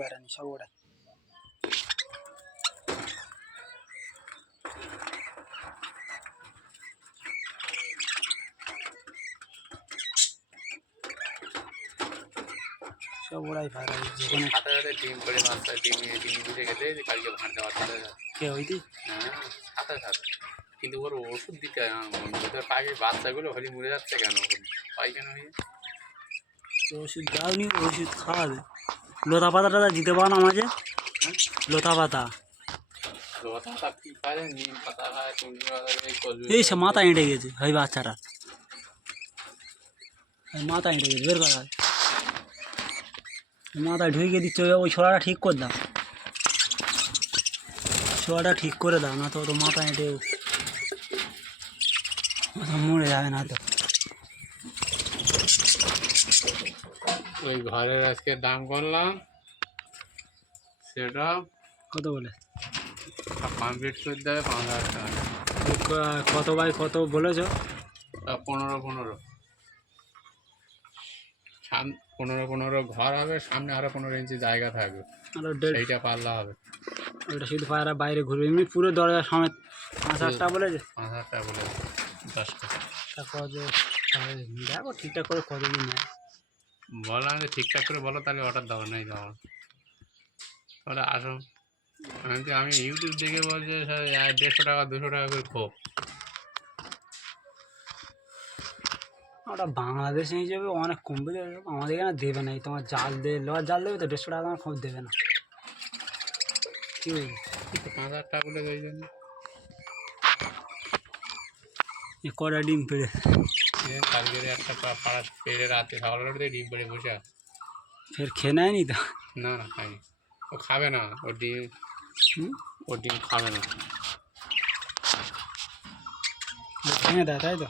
বাড়ানি সব ওরা সব ওরাই ভাড়া যেখানে ডিম করে বাচ্চা ডিম বুঝে গেলে কালকে ভাঁড় দেওয়া কে হইতি হ্যাঁ সাথে কিন্তু ওর ওষুধ দিতে ওদের পাখির বাচ্চাগুলো হলি মরে যাচ্ছে কেন পায়খানা হয়ে ওষুধ দাওনি ওষুধ খাওয়াবে লতা পাতাটা দিতে পারো না মাঝে লতা পাতা এই সব মাথা এঁটে গেছে ওই বাচ্চাটা মাথা এঁটে গেছে বের করা মাথায় ঢুকে দিচ্ছে ওই ছোড়াটা ঠিক করে দাও ছোড়াটা ঠিক করে দাও না তো তো মাথা এঁটে মরে যাবে না তো ওই ঘরের আজকে দাম করলাম সেটা কত বলে কমপ্লিট করে দেবে 5,000 টাকা কত বাই কত বলেছ 15 15 ঘর হবে সামনে আরো 15 ইঞ্চি জায়গা থাকবে সেইটা পারলে হবে ওটা শুধু পায়রা বাইরে ঘুরবে এমনি পুরো দরজা সমেত 5,000 টাকা বলেছে 5,000 টাকা বলে 10 টাকা তারপর দেখো ঠিকঠাক করে কতদিন নেয় বললাম যে ঠিকঠাক করে বলো তাহলে অর্ডার দেওয়া নেই দেওয়া তাহলে আসো আমি ইউটিউব দেখে বলছে 150 টাকা 200 টাকা করে খোপ ওটা বাংলাদেশে হিসেবে অনেক কমবে আমাদের এখানে দেবে না তোমার জাল দেবে লোহার জাল দেবে তো 150 টাকা আমার খোপ দেবে না কি 5,000 টাকা বলে ওই জন্য কটা ডিম পেড়ে কালকে একটা পাড়া পেড়ে রাতে সকালের দিকে ডিম পেড়ে বসে ফের খেয়ে নেয়নি তো না খাইনি ও খাবে না ও ডিম খাবে না ভেঙে দেয় তাই তো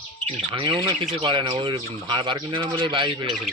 ভাঙেও না কিছু করে না ওই ভাড় বার কিনে না বলে বাইরে পেড়েছিল